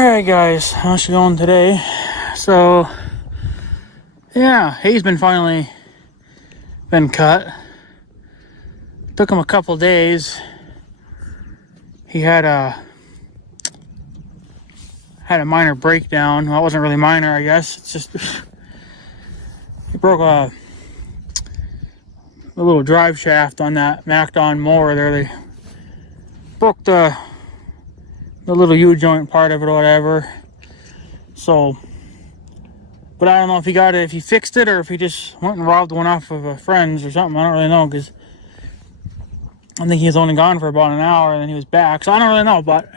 Alright guys, how's it going today? So, yeah, hay's finally been cut. Took him a couple days. He had a minor breakdown. Well, it wasn't really minor, I guess. It's just he broke a little drive shaft on that MacDon mower there. They broke the little U-joint part of it or whatever. So, but I don't know if he got it, if he fixed it, or if he just went and robbed one off of a friend's or something. I don't really know, because I think he was only gone for about an hour and then he was back. So I don't really know, but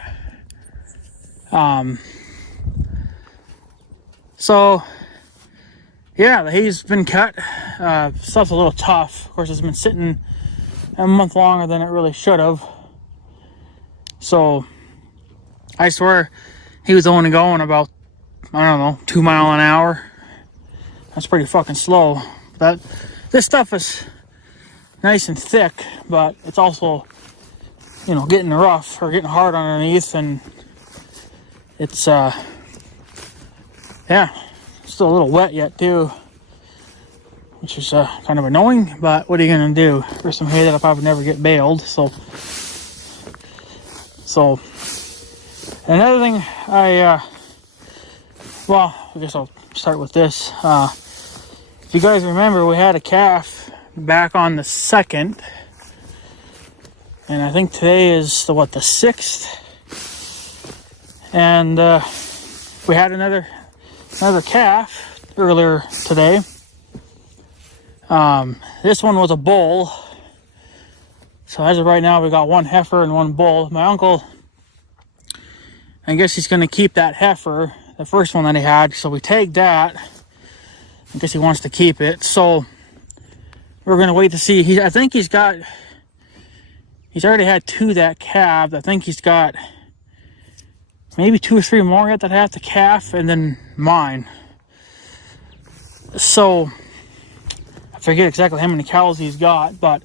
so yeah, the hay's been cut. Stuff's a little tough. Of course, it's been sitting a month longer than it really should have. So I swear he was only going about, I don't know, 2 miles an hour. That's pretty fucking slow. This stuff is nice and thick, but it's also, you know, getting rough or getting hard underneath, and it's yeah, still a little wet yet too, which is kind of annoying, but what are you gonna do? There's some hay that'll probably never get baled. So another thing, well, I guess I'll start with this. If you guys remember, we had a calf back on the 2nd, and I think today is the 6th, and we had another calf earlier today. This one was a bull, so as of right now we got one heifer and one bull. My uncle, I guess he's going to keep that heifer, the first one that he had, so we tagged that. I guess he wants to keep it, so we're going to wait to see. I think he's already had 2 that calved. I think he's got maybe 2 or 3 more yet that have the calf, and then mine. So I forget exactly how many cows he's got, but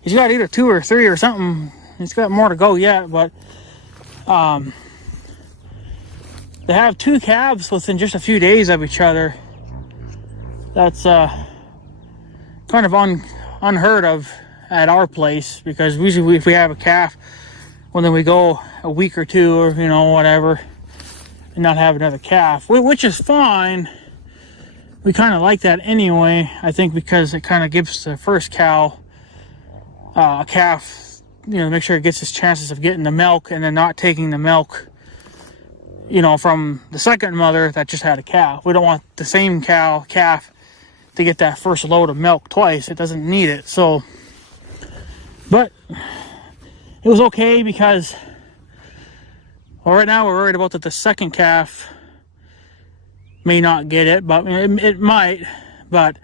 he's got either 2 or 3 or something. He's got more to go yet, but they have 2 calves within just a few days of each other. That's kind of unheard of at our place, because usually if we have a calf, well, then we go a week or 2 or, you know, whatever, and not have another calf, which is fine. We kind of like that anyway, I think, because it kind of gives the first cow a calf, you know, make sure it gets his chances of getting the milk and then not taking the milk, you know, from the second mother that just had a calf. We don't want the same calf to get that first load of milk twice. It doesn't need it. So, but it was okay, because, well, right now we're worried about that the second calf may not get it, but it might. But,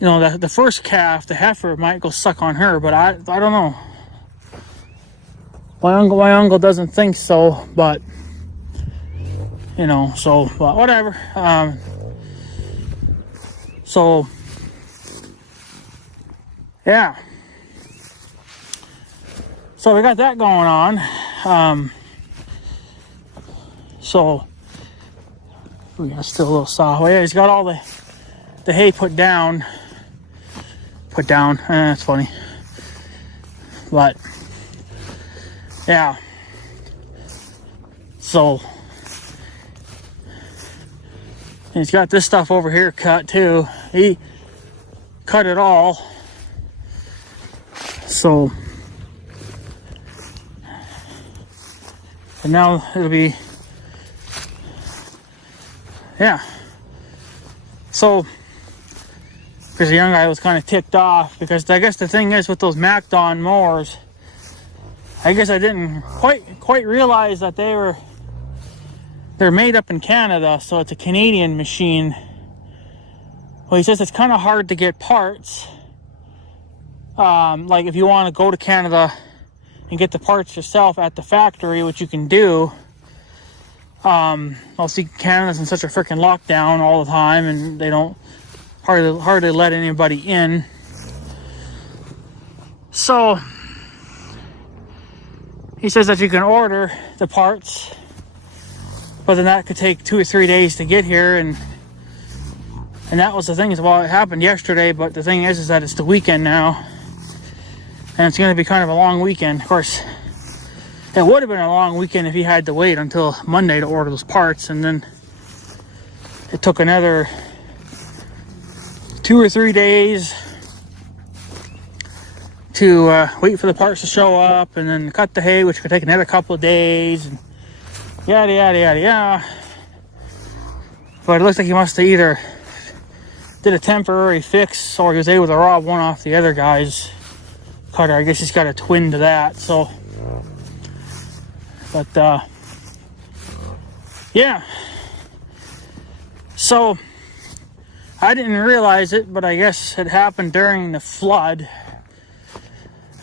you know, the first calf, the heifer, might go suck on her, but I don't know. My uncle doesn't think so, but, you know, so, but whatever. So, yeah. So we got that going on. So we got still a little soft. Well, yeah, he's got all the hay put down. That's funny. But yeah. So he's got this stuff over here cut too. He cut it all. So, and now it'll be, yeah. So, because the young guy was kind of ticked off, because I guess the thing is with those MacDon mowers, I guess I didn't quite realize that they're made up in Canada, so it's a Canadian machine. Well, he says it's kind of hard to get parts. Like if you want to go to Canada and get the parts yourself at the factory, which you can do. I'll see Canada's in such a freaking lockdown all the time, and they don't hardly let anybody in. So he says that you can order the parts But then that could take 2 or 3 days to get here, and that was the thing. Is, well, it happened yesterday, but the thing is that it's the weekend now, and it's going to be kind of a long weekend. Of course, it would have been a long weekend if he had to wait until Monday to order those parts, and then it took another 2 or 3 days to wait for the parts to show up, and then cut the hay, which could take another couple of days, and yada yada yada yada. But it looks like he must have either did a temporary fix, or he was able to rob one off the other guy's cutter. I guess he's got a twin to that. So, but yeah. So I didn't realize it, but I guess it happened during the flood.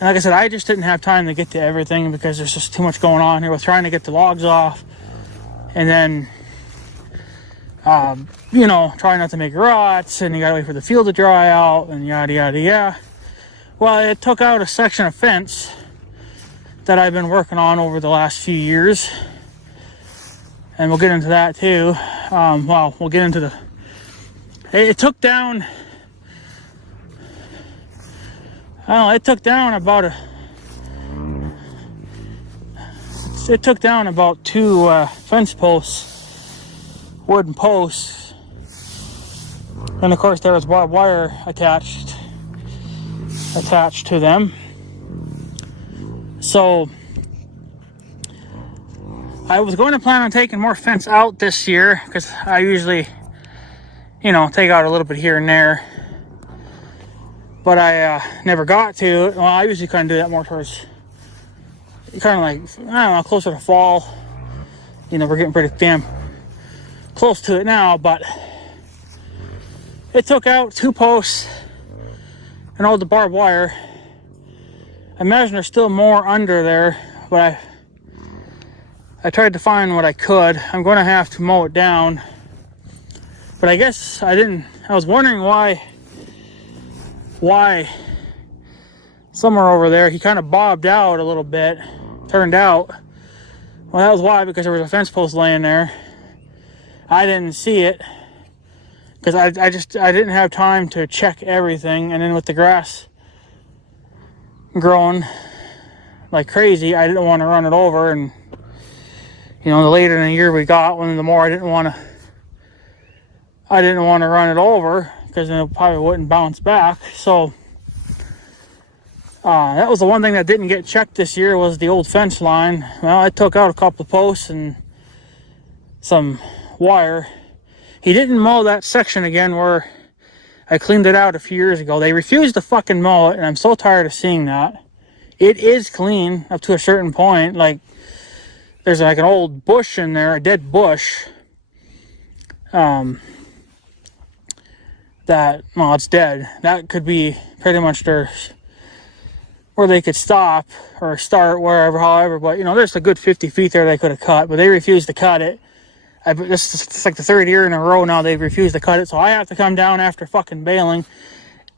And like I said, I just didn't have time to get to everything because there's just too much going on here with trying to get the logs off, and then you know, trying not to make ruts, and you gotta wait for the field to dry out, and yada yada yada. Well, it took out a section of fence that I've been working on over the last few years, and we'll get into that too. Well, we'll get into it took down, I don't know, it took down about 2 fence posts, wooden posts, and of course there was barbed wire attached to them. So I was going to plan on taking more fence out this year, because I usually, you know, take out a little bit here and there, but I never got to. Well, I usually kind of do that more towards, kind of like, I don't know, closer to fall. You know, we're getting pretty damn close to it now, but it took out 2 posts and all the barbed wire. I imagine there's still more under there, but I tried to find what I could. I'm going to have to mow it down, but I guess I was wondering why somewhere over there he kind of bobbed out a little bit. Turned out, well, that was why, because there was a fence post laying there. I didn't see it because I didn't have time to check everything, and then with the grass growing like crazy, I didn't want to run it over, and you know, the later in the year we got, the more I didn't want to run it over, because then it probably wouldn't bounce back. So that was the one thing that didn't get checked this year, was the old fence line. Well, I took out a couple of posts and some wire. He didn't mow that section again where I cleaned it out a few years ago. They refused to fucking mow it, and I'm so tired of seeing that. It is clean up to a certain point. Like, there's like an old bush in there, a dead bush. That, well, it's dead. That could be pretty much where they could stop or start, wherever, however. But, you know, there's a good 50 feet there they could have cut, but they refused to cut it. This is like the 3rd year in a row now they've refused to cut it, so I have to come down after fucking bailing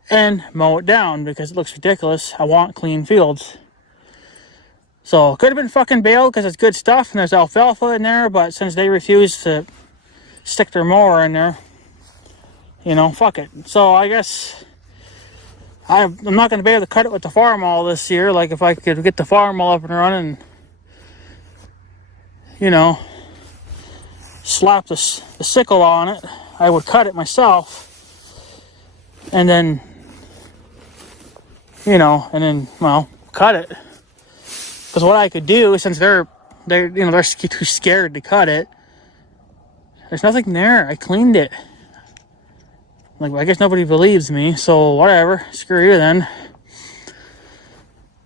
and mow it down because it looks ridiculous. I want clean fields. So it could have been fucking baled because it's good stuff and there's alfalfa in there, but since they refused to stick their mower in there, you know, fuck it. So I guess I'm not going to be able to cut it with the Farmall this year. Like, if I could get the Farmall up and running, you know, slap the sickle on it, I would cut it myself, and then, you know, well, cut it. Because what I could do, since they're too scared to cut it, there's nothing there. I cleaned it. Like, I guess nobody believes me, so whatever, screw you then.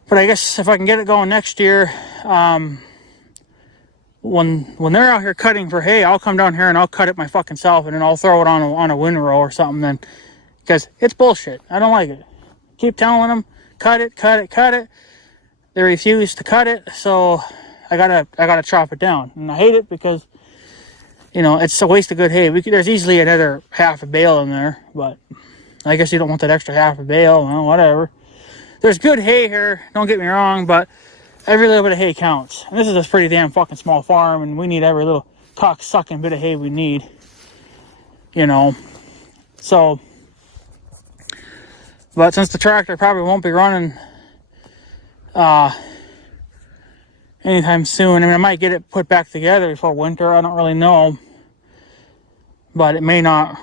But I guess if I can get it going next year, when they're out here cutting for hay, I'll come down here and I'll cut it my fucking self, and then I'll throw it on a windrow or something then, because it's bullshit. I don't like it. Keep telling them, cut it. They refuse to cut it, so I gotta chop it down, and I hate it because, you know, it's a waste of good hay. There's easily another half a bale in there, but I guess you don't want that extra half a bale. Well, whatever. There's good hay here, don't get me wrong, but every little bit of hay counts. And this is a pretty damn fucking small farm, and we need every little cock-sucking bit of hay we need, you know. So, but since the tractor probably won't be running anytime soon, I mean, I might get it put back together before winter. I don't really know, but it may not,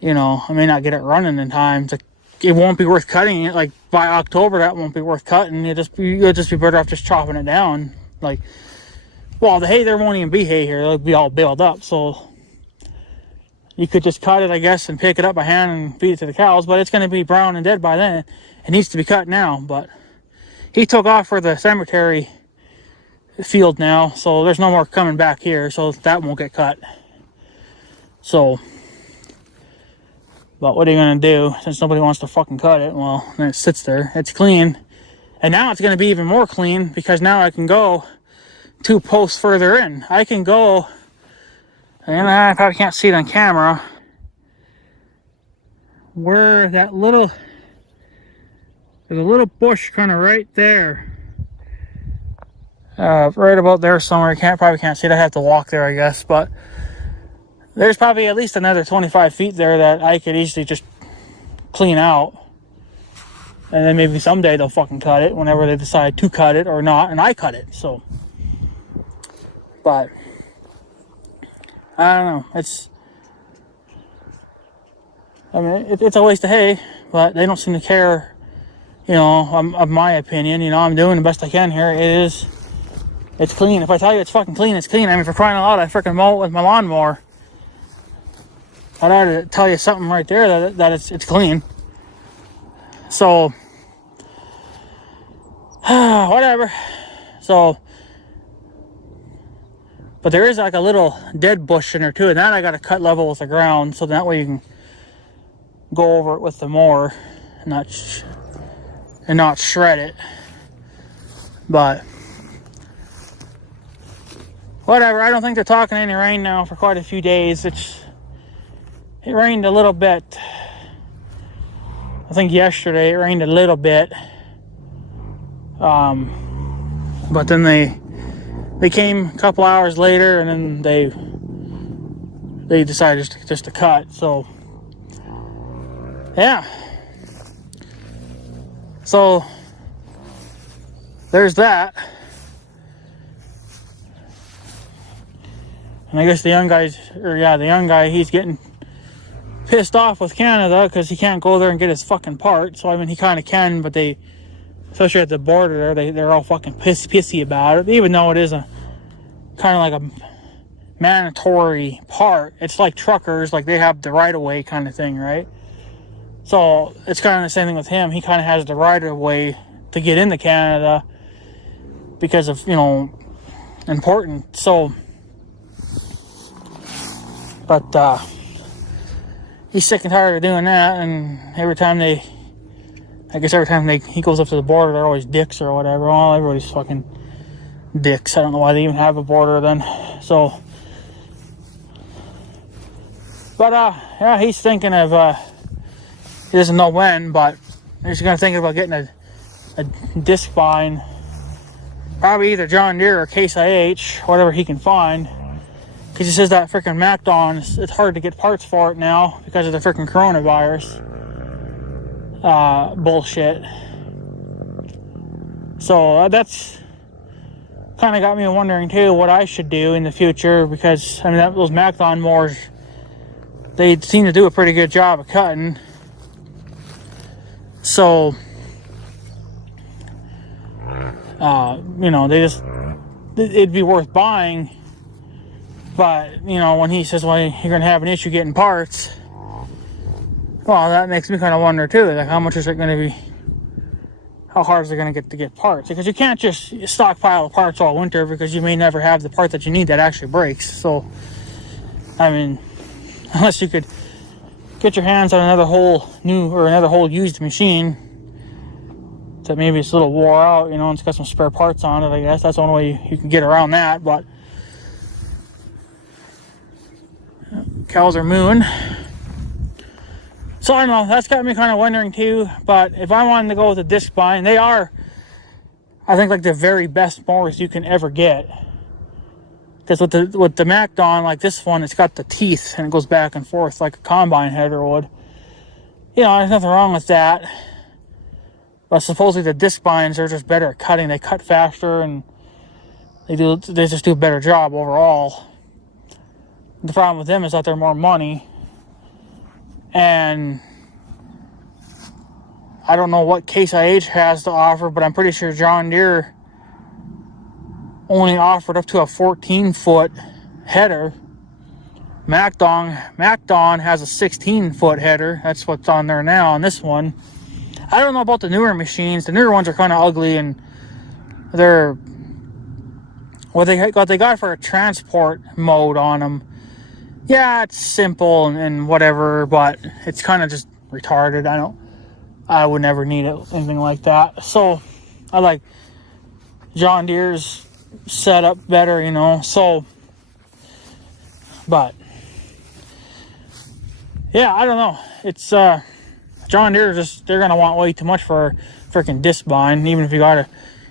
you know, I may not get it running in time. It won't be worth cutting it. Like by October, that won't be worth cutting. You'll just be better off just chopping it down. Like, well, the hay, there won't even be hay here. It'll be all baled up. So you could just cut it, I guess, and pick it up by hand and feed it to the cows. But it's going to be brown and dead by then. It needs to be cut now. But he took off for the cemetery field now, so there's no more coming back here. So that won't get cut. So, but what are you going to do? Since nobody wants to fucking cut it, well, then it sits there. It's clean. And now it's going to be even more clean because now I can go 2 posts further in. I can go, and I probably can't see it on camera, where that little, there's a little bush kind of right there. Right about there somewhere. Probably can't see it. I have to walk there, I guess. But there's probably at least another 25 feet there that I could easily just clean out. And then maybe someday they'll fucking cut it whenever they decide to cut it or not. And I cut it, so. But I don't know. It's a waste of hay, but they don't seem to care, you know, of my opinion. You know, I'm doing the best I can here. It's clean. If I tell you it's fucking clean, it's clean. I mean, for crying out loud, I freaking mow it with my lawnmower. I'd ought to tell you something right there that it's clean. So, whatever. So, but there is like a little dead bush in there too, and that I got to cut level with the ground, so that way you can go over it with the mower and not shred it. But whatever. I don't think they're talking any rain now for quite a few days. It rained a little bit. I think yesterday it rained a little bit. But then they came a couple hours later, and then they decided just to cut. So yeah. So there's that. And I guess the young guy, he's getting pissed off with Canada because he can't go there and get his fucking part. So I mean, he kind of can, but especially at the border there, they're all fucking pissy about it. Even though it is a kind of like a mandatory part, it's like truckers, like they have the right of way kind of thing, right? So it's kind of the same thing with him. He kind of has the right of way to get into Canada because of, you know, important. So, but he's sick and tired of doing that, and every time he goes up to the border, they're always dicks or whatever. Well, everybody's fucking dicks. I don't know why they even have a border then. So, but yeah, he's thinking of he doesn't know when, but he's gonna think about getting a disc bine, probably either John Deere or Case IH, whatever he can find. Because he says that freaking MacDon, it's hard to get parts for it now because of the freaking coronavirus bullshit. So that's kind of got me wondering too what I should do in the future, because I mean those MacDon mowers, they seem to do a pretty good job of cutting. So you know, it'd be worth buying. But, you know, when he says, well, you're going to have an issue getting parts, well, that makes me kind of wonder, too. Like, how much is it going to be? How hard is it going to get parts? Because you can't just stockpile parts all winter, because you may never have the part that you need that actually breaks. So, I mean, unless you could get your hands on another whole used machine that maybe it's a little wore out, you know, and it's got some spare parts on it, I guess. That's the only way you can get around that, but cows are mooing. So I don't know, that's got me kind of wondering too. But if I wanted to go with a disc bine, they are, I think, like the very best mowers you can ever get. Because with the MacDon, like this one, it's got the teeth and it goes back and forth like a combine header would. You know, there's nothing wrong with that. But supposedly the disc binds are just better at cutting. They cut faster and they just do a better job overall. The problem with them is that they're more money. And I don't know what Case IH has to offer, but I'm pretty sure John Deere only offered up to a 14-foot header. MacDon has a 16-foot header. That's what's on there now on this one. I don't know about the newer machines. The newer ones are kind of ugly, and they're what they got for a transport mode on them. Yeah, it's simple and whatever, but it's kind of just retarded. I would never need anything like that. So I like John Deere's setup better, you know. So, but yeah, I don't know. It's John Deere, they're gonna want way too much for a freaking disc bind, even if you got a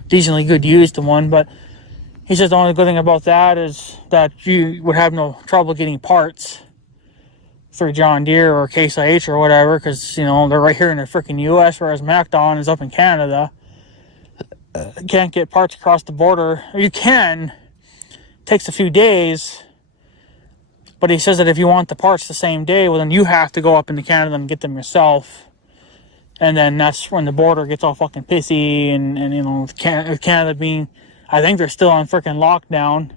decently good used one. But he says the only good thing about that is that you would have no trouble getting parts through John Deere or Case IH or whatever, because, you know, they're right here in the freaking US, whereas MacDon is up in Canada. You can't get parts across the border. Or you can. It takes a few days. But he says that if you want the parts the same day, well, then you have to go up into Canada and get them yourself. And then that's when the border gets all fucking pissy. And you know, Canada being, I think they're still on freaking lockdown.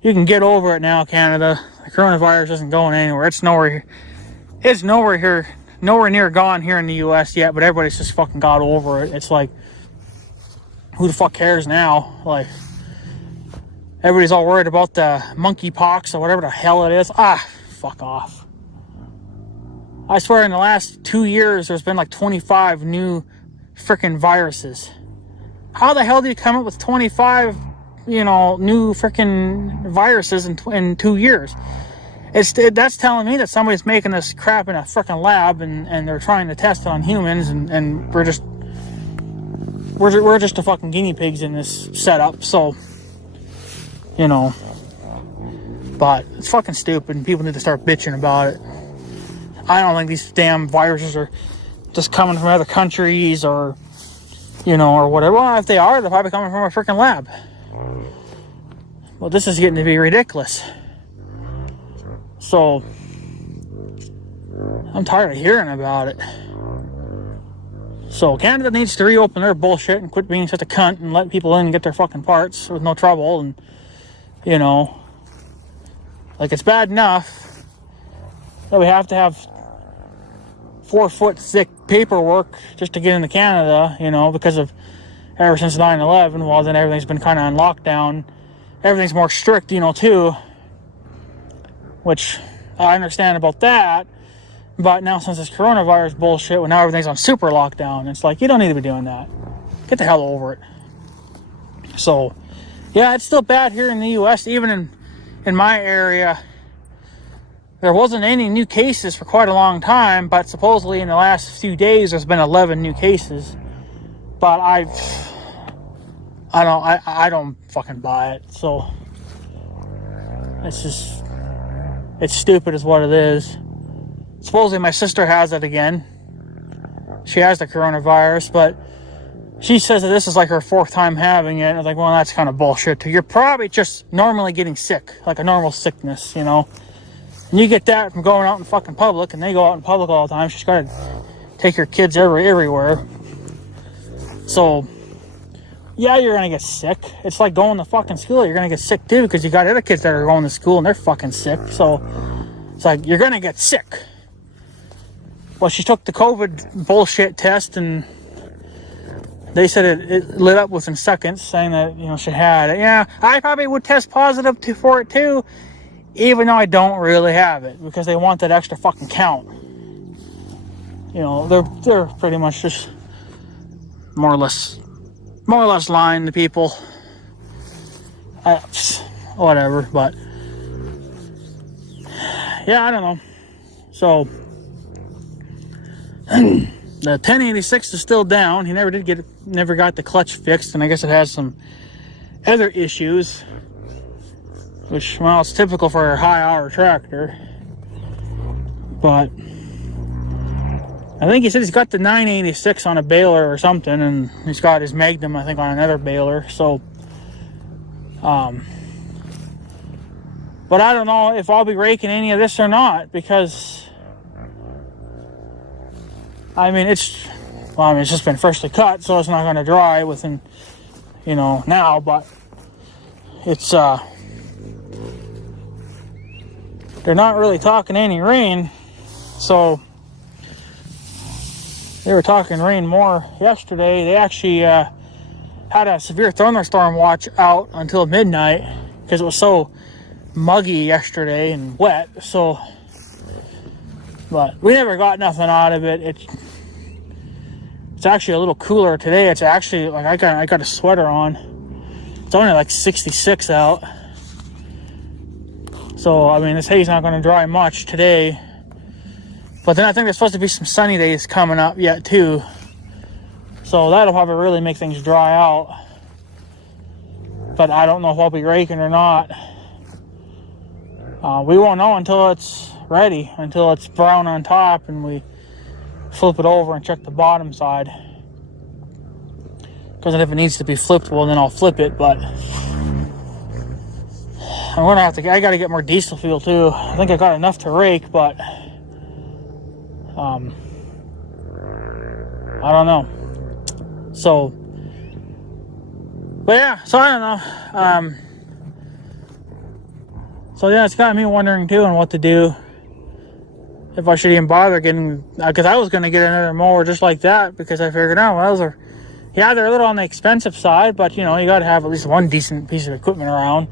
You can get over it now, Canada. The coronavirus isn't going anywhere. It's nowhere near gone here in the US yet, but everybody's just fucking got over it. It's like, who the fuck cares now? Like, everybody's all worried about the monkeypox or whatever the hell it is. Fuck off. I swear in the last 2 years, there's been like 25 new freaking viruses. How the hell do you come up with 25, you know, new freaking viruses in 2 years? That's telling me that somebody's making this crap in a freaking lab and they're trying to test it on humans and we're just the fucking guinea pigs in this setup. So, you know, but it's fucking stupid and people need to start bitching about it. I don't think these damn viruses are just coming from other countries or, you know, or whatever. Well, if they are, they're probably coming from a freaking lab. Well, this is getting to be ridiculous. So, I'm tired of hearing about it. So, Canada needs to reopen their bullshit and quit being such a cunt and let people in and get their fucking parts with no trouble. And, you know, like, it's bad enough that we have to have 4-foot thick paperwork just to get into Canada, you know, because of ever since 9/11. Well, then everything's been kind of on lockdown. Everything's more strict, you know, too, which I understand about that. But now since this coronavirus bullshit, well, now everything's on super lockdown. It's like, you don't need to be doing that. Get the hell over it. So, yeah, it's still bad here in the U.S. Even in my area, there wasn't any new cases for quite a long time, but supposedly in the last few days there's been 11 new cases. But I don't fucking buy it. So it's stupid is what it is. Supposedly my sister has it again. She has the coronavirus, but she says that this is like her 4th time having it. I was like, well, that's kind of bullshit too. You're probably just normally getting sick, like a normal sickness, you know. And you get that from going out in fucking public, and they go out in public all the time. She's got to take your kids everywhere. So, yeah, you're going to get sick. It's like going to fucking school. You're going to get sick too, because you got other kids that are going to school and they're fucking sick. So, it's like, you're going to get sick. Well, she took the COVID bullshit test, and they said it lit up within seconds, saying that, you know, she had it. Yeah, I probably would test positive for it too, even though I don't really have it, because they want that extra fucking count. You know, they're pretty much just more or less lying to people. Whatever, but yeah, I don't know. So the 1086 is still down. He never got the clutch fixed, and I guess it has some other issues. which, well, it's typical for a high-hour tractor. But I think he said he's got the 986 on a baler or something, and he's got his Magnum, I think, on another baler. So, but I don't know if I'll be raking any of this or not, because I mean, it's just been freshly cut, so it's not going to dry within, now, but it's, they're not really talking any rain, so they were talking rain more yesterday. They actually had a severe thunderstorm watch out until midnight because it was so muggy yesterday and wet, so, but we never got nothing out of it. It's actually a little cooler today. It's actually, like, I got a sweater on. It's only like 66 out. So, I mean, this hay's not going to dry much today. But then I think there's supposed to be some sunny days coming up yet, too. So that'll probably really make things dry out. But I don't know if I'll be raking or not. We won't know until it's ready, until it's brown on top and we flip it over and check the bottom side. Because if it needs to be flipped, well, then I'll flip it. But I got to get more diesel fuel too. I think I got enough to rake, but I don't know. So, but yeah, so I don't know. So yeah, it's got me wondering too on what to do. If I should even bother getting, because I was going to get another mower just like that, because I figured, well, they're a little on the expensive side, but you got to have at least one decent piece of equipment around.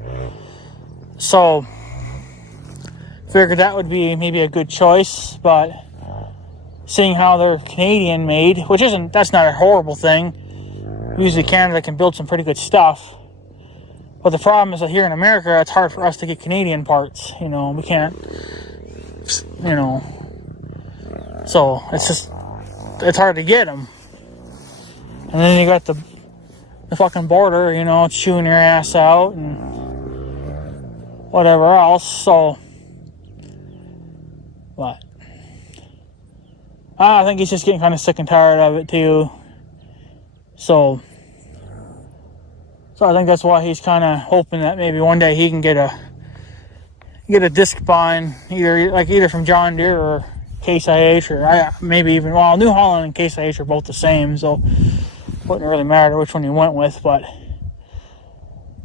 So, figured that would be maybe a good choice, but seeing how they're Canadian made, that's not a horrible thing. Usually Canada can build some pretty good stuff. But the problem is that here in America, it's hard for us to get Canadian parts. We can't, so it's hard to get them. And then you got the fucking border, it's chewing your ass out and whatever else. So, but I think he's just getting kind of sick and tired of it too. So I think that's why he's kind of hoping that maybe one day he can get a disc bind, either from John Deere or Case IH, or maybe even, New Holland and Case IH are both the same, so it wouldn't really matter which one you went with. But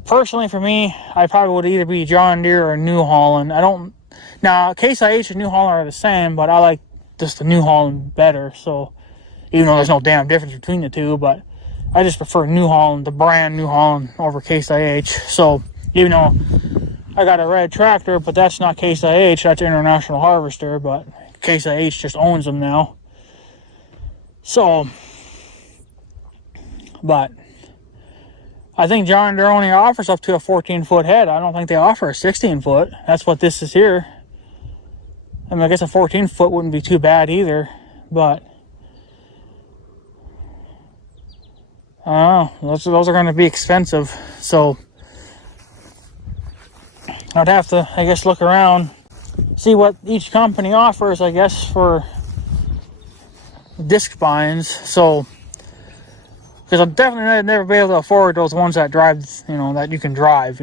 personally, for me, I probably would either be John Deere or New Holland. Now Case IH and New Holland are the same, but I like just the New Holland better. So even though there's no damn difference between the two, but I just prefer New Holland, the brand New Holland, over Case IH. So even though I got a red tractor, but that's not Case IH, that's International Harvester, but Case IH just owns them now. So, but I think John Deere only offers up to a 14-foot head. I don't think they offer a 16-foot. That's what this is here. I mean, I guess a 14-foot wouldn't be too bad either, but I don't know. Those are going to be expensive, so I'd have to, I guess, look around, see what each company offers, I guess, for disc binds. So, because I'm definitely never be able to afford those ones that drive, that you can drive,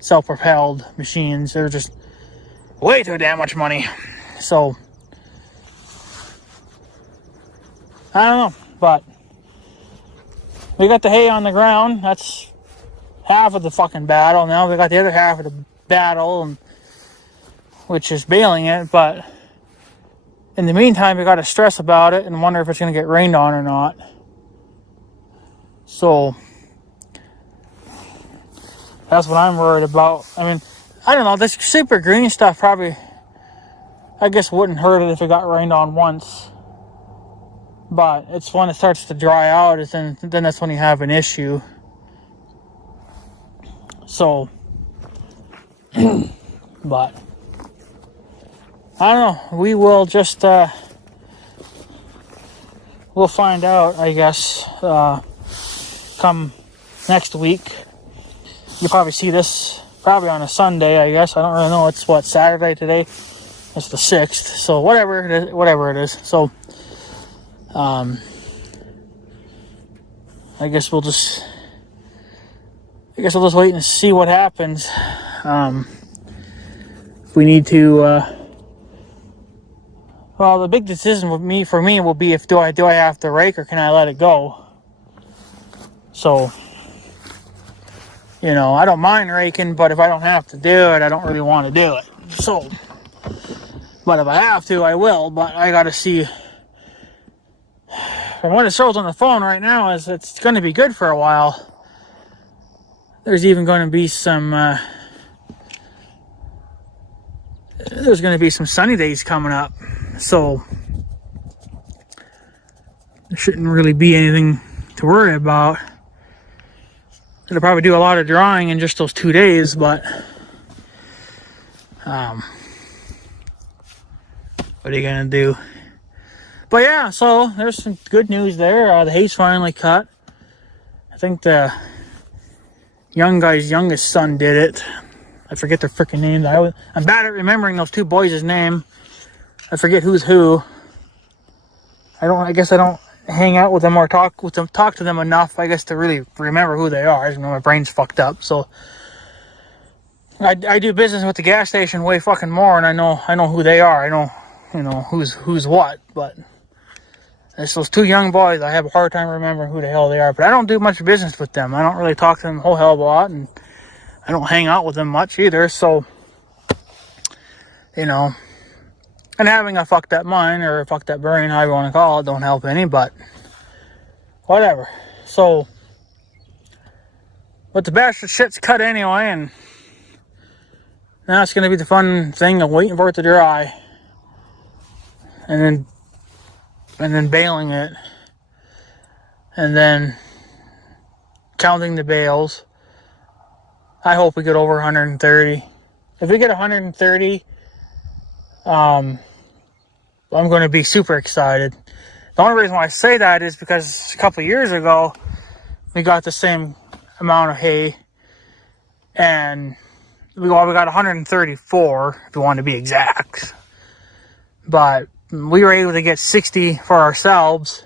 self-propelled machines. They're just way too damn much money. So, I don't know, but we got the hay on the ground. That's half of the fucking battle. Now we got the other half of the battle, which is baling it. But in the meantime, we got to stress about it and wonder if it's going to get rained on or not. So that's what I'm worried about. I mean, I don't know. This super green stuff probably, I guess, wouldn't hurt it if it got rained on once. But it's when it starts to dry out, then that's when you have an issue. So, but I don't know. We will just we'll find out, I guess, come next week. You'll probably see this probably on a Sunday, I guess. I don't really know. It's what, Saturday today? It's the 6th. So whatever it is. So I guess I'll just wait and see what happens. If we need to, well, the big decision for me will be if do I have to rake or can I let it go? So, I don't mind raking, but if I don't have to do it, I don't really want to do it. So, but if I have to, I will. But I got to see. From what it shows on the phone right now, is it's going to be good for a while. There's even going to be some. There's going to be some sunny days coming up, so there shouldn't really be anything to worry about. It'll probably do a lot of drying in just those 2 days, but what are you gonna do? But yeah, so there's some good news there. The hay's finally cut. I think the young guy's youngest son did it. I forget their freaking names. I'm bad at remembering those two boys' name. I forget who's who. I guess I don't hang out with them or talk to them enough, I guess, to really remember who they are. My brain's fucked up. So I do business with the gas station way fucking more, and I know who they are. I know who's what, but it's those two young boys. I have a hard time remembering who the hell they are, but I don't do much business with them. I don't really talk to them a whole hell of a lot, and I don't hang out with them much either. So and having a fucked up mind or a fucked up brain, however you want to call it, don't help any, but whatever. So, but the bastard shit's cut anyway, and now it's going to be the fun thing of waiting for it to dry, and then baling it, and then counting the bales. I hope we get over 130. If we get 130, I'm going to be super excited. The only reason why I say that is because a couple of years ago, we got the same amount of hay, and we got 134, if you want to be exact. But we were able to get 60 for ourselves,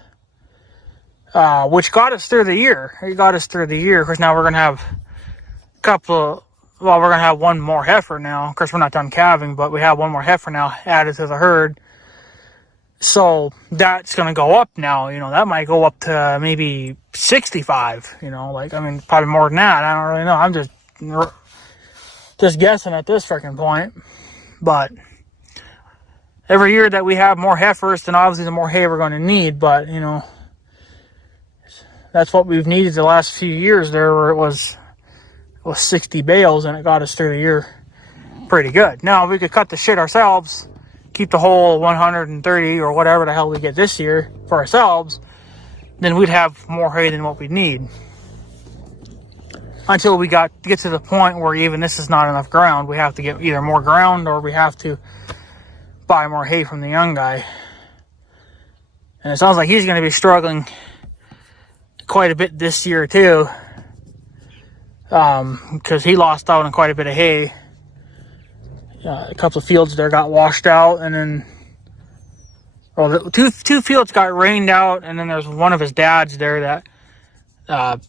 which got us through the year. It got us through the year, because now we're going to have we're going to have one more heifer now. Of course, we're not done calving, but we have one more heifer now added to the herd. So that's going to go up now. That might go up to maybe 65, probably more than that. I don't really know. I'm just guessing at this freaking point. But every year that we have more heifers, then obviously the more hay we're going to need. But, that's what we've needed the last few years there, where it was 60 bales, and it got us through the year pretty good. Now, if we could cut the shit ourselves, keep the whole 130 or whatever the hell we get this year for ourselves, then we'd have more hay than what we need. Until we get to the point where even this is not enough ground, we have to get either more ground or we have to buy more hay from the young guy. And it sounds like he's going to be struggling quite a bit this year too, because he lost out on quite a bit of hay. A couple of fields there got washed out, and then two fields got rained out, and then there's one of his dad's there that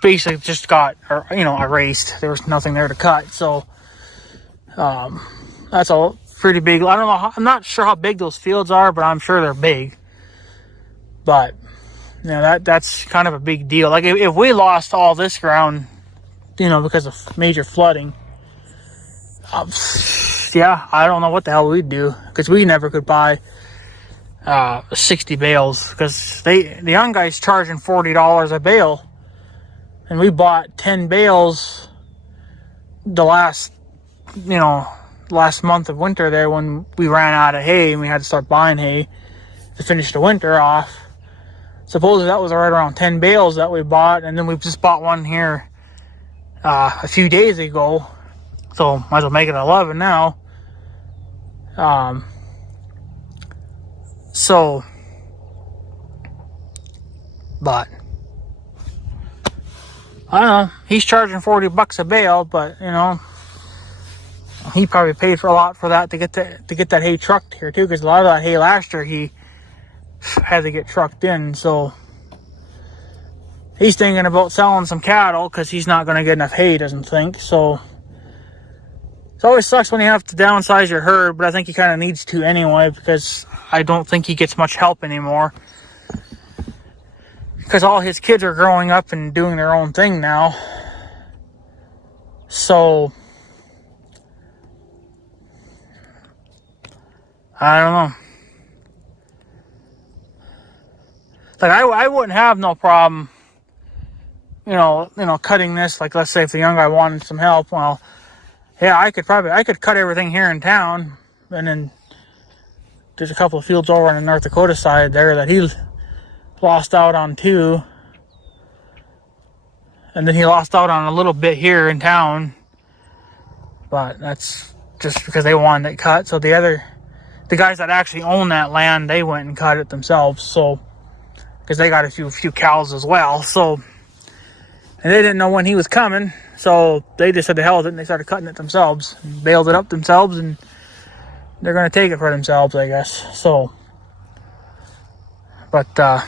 basically just got erased. There was nothing there to cut, so that's a pretty big. I don't know. I'm not sure how big those fields are, but I'm sure they're big. But that's kind of a big deal. Like if we lost all this ground, because of major flooding. I don't know what the hell we'd do, because we never could buy 60 bales, because the young guy's charging $40 a bale, and we bought 10 bales the last month of winter there, when we ran out of hay and we had to start buying hay to finish the winter off. Supposedly that was right around 10 bales that we bought, and then we just bought one here a few days ago. So might as well make it 11 now. But I don't know. He's charging $40 a bale, but he probably paid for a lot for that to get that hay trucked here too, because a lot of that hay last year he had to get trucked in. So he's thinking about selling some cattle because he's not going to get enough hay, doesn't think. So it always sucks when you have to downsize your herd, but I think he kind of needs to anyway, because I don't think he gets much help anymore, because all his kids are growing up and doing their own thing now. So I don't know. Like, I wouldn't have no problem, cutting this. Like, let's say if the young guy wanted some help, well, yeah, I could cut everything here in town, and then there's a couple of fields over on the North Dakota side there that he lost out on too, and then he lost out on a little bit here in town, but that's just because they wanted it cut. So the guys that actually own that land, they went and cut it themselves. So because they got a few cows as well. So, and they didn't know when he was coming, so they just said the hell with it, and they started cutting it themselves, and baled it up themselves, and they're going to take it for themselves, I guess. So, but yeah,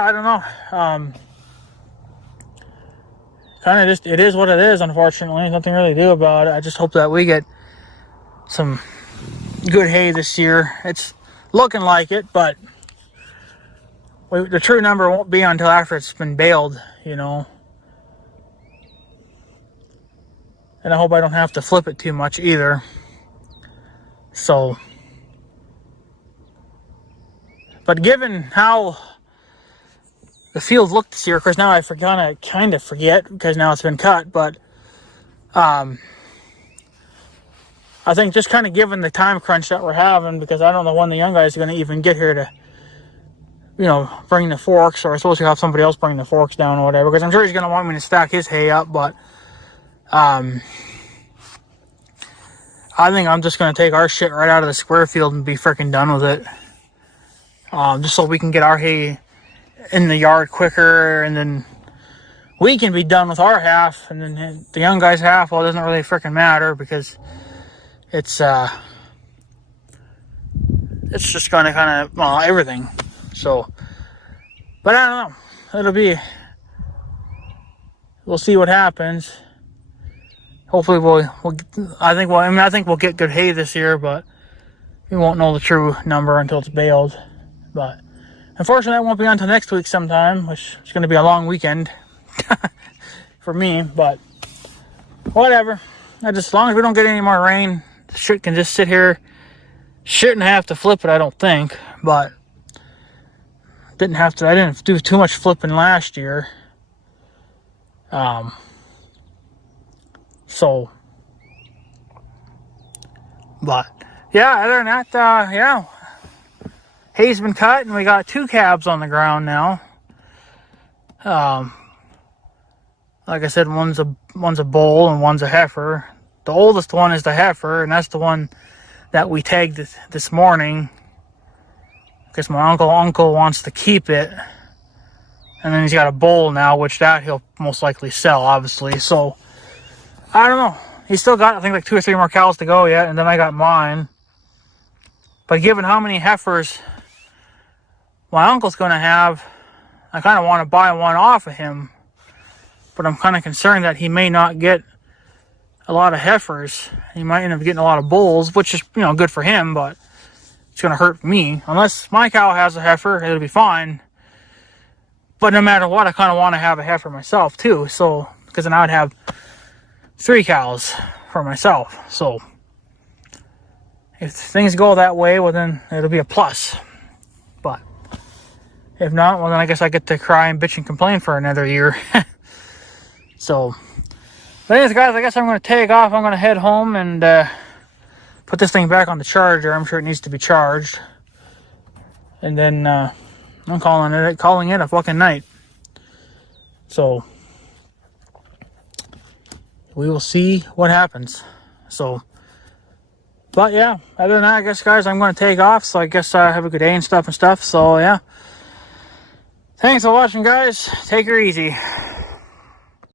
I don't know. Kind of just, it is what it is, unfortunately. There's nothing really to do about it. I just hope that we get some good hay this year. It's looking like it, but the true number won't be until after it's been baled, And I hope I don't have to flip it too much either. So, but given how the field looked this year, of course now I kind of forget because now it's been cut, but I think just kind of given the time crunch that we're having, because I don't know when the young guys are going to even get here to bring the forks, or I suppose you have somebody else bring the forks down or whatever, because I'm sure he's going to want me to stack his hay up, but I think I'm just going to take our shit right out of the square field and be freaking done with it, just so we can get our hay in the yard quicker, and then we can be done with our half, and then the young guys' half, well, it doesn't really freaking matter, because it's just going to kind of, well, everything. So, but I don't know. We'll see what happens. Hopefully I think we'll get good hay this year, but we won't know the true number until it's baled. But unfortunately, that won't be until next week sometime, which is going to be a long weekend for me, but whatever. As long as we don't get any more rain, the shit can just sit here. Shouldn't have to flip it, I don't think, but I didn't do too much flipping last year. So, but yeah, other than that, yeah, hay's been cut, and we got 2 calves on the ground now. Like I said, one's a bull and one's a heifer. The oldest one is the heifer, and that's the one that we tagged this morning, because my uncle wants to keep it, and then he's got a bull now, which that he'll most likely sell, obviously. So I don't know. He's still got, I think, like 2 or 3 more cows to go yet, and then I got mine. But given how many heifers my uncle's going to have, I kind of want to buy one off of him. But I'm kind of concerned that he may not get a lot of heifers. He might end up getting a lot of bulls, which is, good for him, but it's going to hurt me. Unless my cow has a heifer, it'll be fine. But no matter what, I kind of want to have a heifer myself too. So, because then I would have 3 cows for myself. So, if things go that way, well then it'll be a plus. But if not, well then I guess I get to cry and bitch and complain for another year. So, but anyways, guys, I guess I'm going to take off. I'm going to head home and put this thing back on the charger. I'm sure it needs to be charged. And then I'm calling it a fucking night. So we will see what happens. So, but yeah, other than that, I guess, guys, I'm going to take off. So I guess have a good day and stuff. So yeah, thanks for watching, guys. Take her easy.